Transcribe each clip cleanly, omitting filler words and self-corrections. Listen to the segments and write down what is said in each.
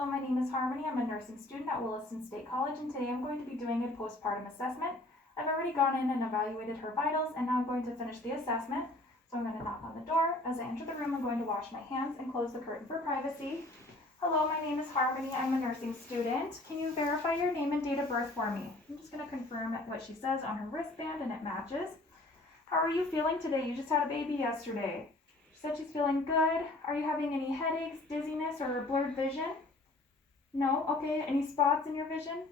Hello, my name is Harmony. I'm a nursing student at Williston State College, and today I'm going to be doing a postpartum assessment. I've already gone in and evaluated her vitals, and now I'm going to finish the assessment. So I'm going to knock on the door. As I enter the room, I'm going to wash my hands and close the curtain for privacy. Hello, my name is Harmony. I'm a nursing student. Can you verify your name and date of birth for me? I'm just going to confirm what she says on her wristband, and it matches. How are you feeling today? You just had a baby yesterday. She said she's feeling good. Are you having any headaches, dizziness, or blurred vision? No? Okay. Any spots in your vision?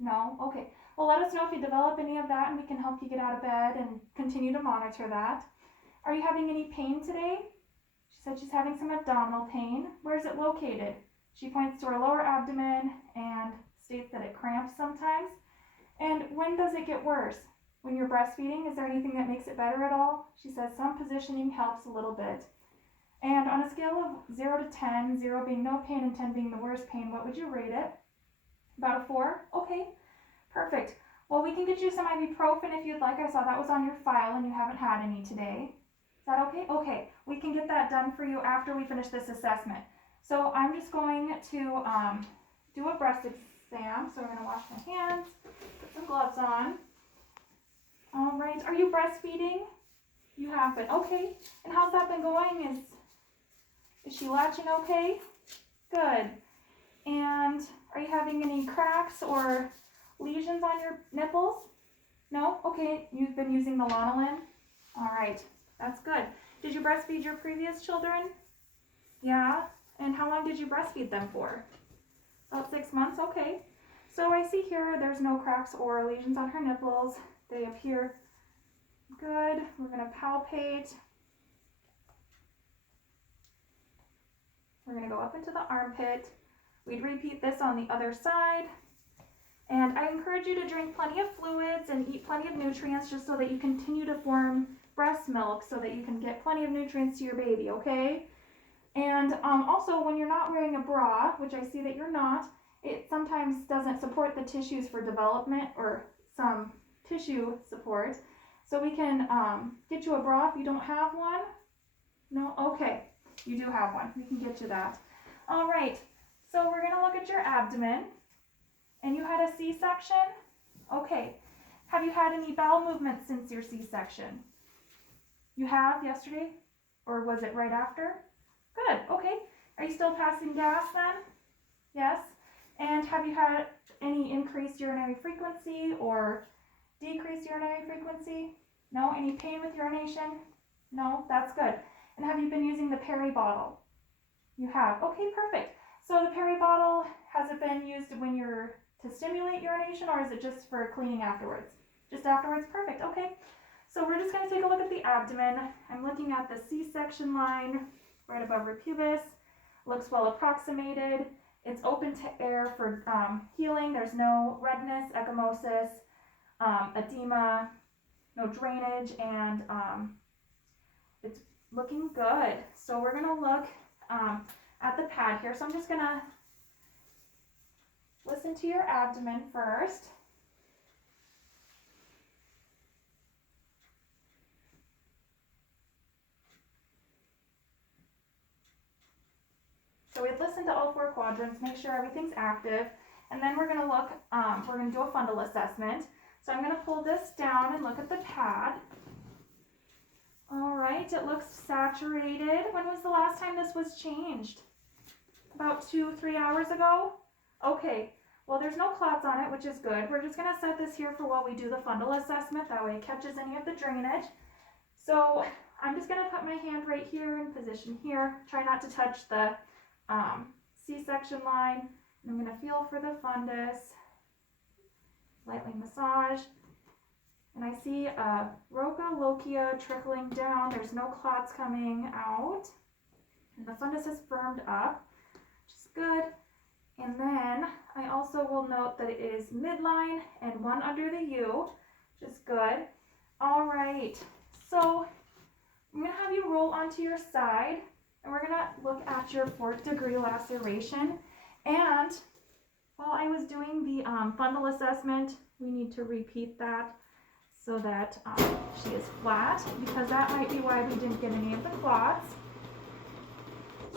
No? Okay. Well, let us know if you develop any of that, and we can help you get out of bed and continue to monitor that. Are you having any pain today? She said she's having some abdominal pain. Where is it located? She points to her lower abdomen and states that it cramps sometimes. And when does it get worse? When you're breastfeeding, is there anything that makes it better at all? She says some positioning helps a little bit. And on a scale of 0 to 10, 0 being no pain and 10 being the worst pain, what would you rate it? About a 4? Okay, perfect. Well, we can get you some ibuprofen if you'd like. I saw that was on your file and you haven't had any today. Is that okay? Okay, we can get that done for you after we finish this assessment. So I'm just going to do a breast exam. So I'm going to wash my hands, put some gloves on. All right, are you breastfeeding? You have been. Okay, and how's that been going? Is she latching okay? Good. And are you having any cracks or lesions on your nipples? No? Okay, you've been using the lanolin? All right, that's good. Did you breastfeed your previous children? Yeah? And how long did you breastfeed them for? About 6 months? Okay. So I see here there's no cracks or lesions on her nipples. They appear good. We're going to palpate. We're going to go up into the armpit. We'd repeat this on the other side. And I encourage you to drink plenty of fluids and eat plenty of nutrients just so that you continue to form breast milk so that you can get plenty of nutrients to your baby, okay? And also, when you're not wearing a bra, which I see that you're not, it sometimes doesn't support the tissues for development or some tissue support. So we can get you a bra if you don't have one. No? Okay. You do have one. We can get you that. All right. So we're going to look at your abdomen. And you had a C-section? Okay. Have you had any bowel movements since your C-section? You have yesterday? Or was it right after? Good. Okay. Are you still passing gas then? Yes. And have you had any increased urinary frequency or decreased urinary frequency? No? Any pain with urination? No? That's good. And have you been using the peri bottle? You have. Okay, perfect. So the peri bottle, has it been used when you're to stimulate urination, or is it just for cleaning afterwards? Just afterwards? Perfect. Okay. So we're just going to take a look at the abdomen. I'm looking at the C-section line right above her pubis. Looks well approximated. It's open to air for healing. There's no redness, ecchymosis, edema, no drainage, and it's looking good. So we're going to look at the pad here. So I'm just going to listen to your abdomen first. So we'd listen to all 4 quadrants, make sure everything's active, and then we're going to look, we're going to do a fundal assessment. So I'm going to pull this down and look at the pad. All right, it looks saturated. When was the last time this was changed? About 2-3 hours ago? Okay, well there's no clots on it, which is good. We're just going to set this here for while we do the fundal assessment. That way it catches any of the drainage. So I'm just going to put my hand right here in position here. Try not to touch the C-section line. And I'm going to feel for the fundus. Lightly massage. And I see a roca lochia trickling down. There's no clots coming out. And the fundus is firmed up, which is good. And then I also will note that it is midline and 1 under the U, which is good. All right, so I'm going to have you roll onto your side, and we're going to look at your 4th degree laceration. And while I was doing the fundal assessment, we need to repeat that so that she is flat, because that might be why we didn't get any of the clots.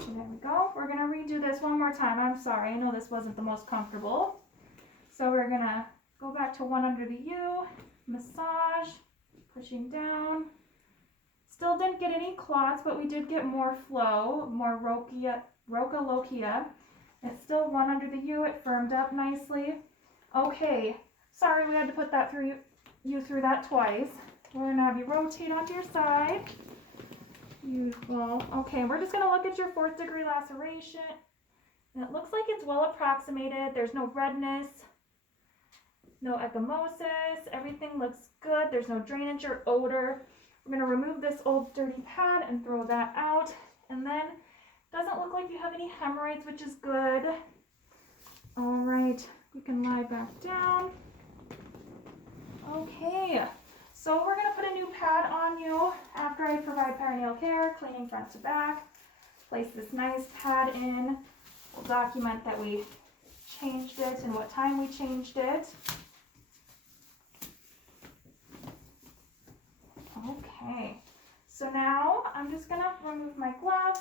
There we go. We're gonna redo this one more time. I'm sorry, I know this wasn't the most comfortable. So we're gonna go back to one under the U, massage, pushing down. Still didn't get any clots, but we did get more flow, more roca lochia. It's still one under the U, it firmed up nicely. Okay, sorry we had to put that through you through that twice. We're gonna have you rotate onto your side. Beautiful. Okay, we're just gonna look at your 4th degree laceration. And it looks like it's well approximated. There's no redness, no ecchymosis. Everything looks good. There's no drainage or odor. We're gonna remove this old dirty pad and throw that out. And then, doesn't look like you have any hemorrhoids, which is good. All right, we can lie back down. Okay. So we're going to put a new pad on you after I provide perineal care, cleaning front to back. Place this nice pad in. We'll document that we changed it and what time we changed it. Okay, so now I'm just going to remove my gloves.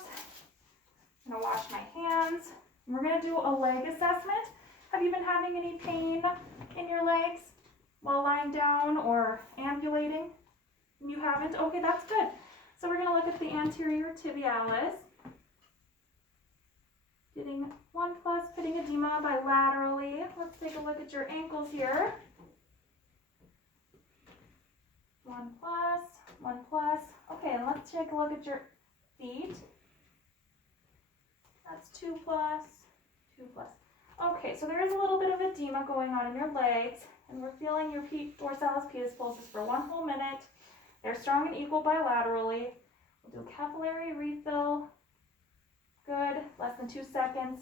I'm going to wash my hands. We're going to do a leg assessment. Have you been having any pain in your legs while lying down or ambulating? You haven't? Okay, that's good. So we're going to look at the anterior tibialis. Getting 1+, pitting edema bilaterally. Let's take a look at your ankles here. 1+, 1+. Okay, and let's take a look at your feet. That's 2+, 2+. Okay, so there is a little bit of edema going on in your legs. And we're feeling your dorsalis pedis pulses for 1 whole minute. They're strong and equal bilaterally. We'll do a capillary refill. Good, less than 2 seconds.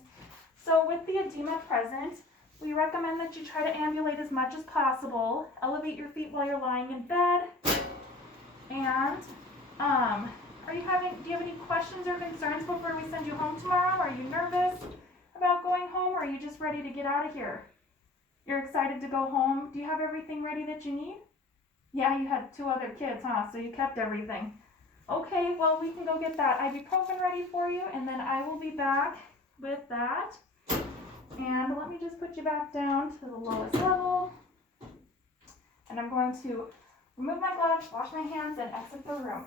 So with the edema present, we recommend that you try to ambulate as much as possible. Elevate your feet while you're lying in bed. And do you have any questions or concerns before we send you home tomorrow? Are you nervous about going home, or are you just ready to get out of here? You're excited to go home. Do you have everything ready that you need? Yeah, you had 2 other kids, huh? So you kept everything. Okay, well, we can go get that ibuprofen ready for you, and then I will be back with that. And let me just put you back down to the lowest level. And I'm going to remove my gloves, wash my hands, and exit the room.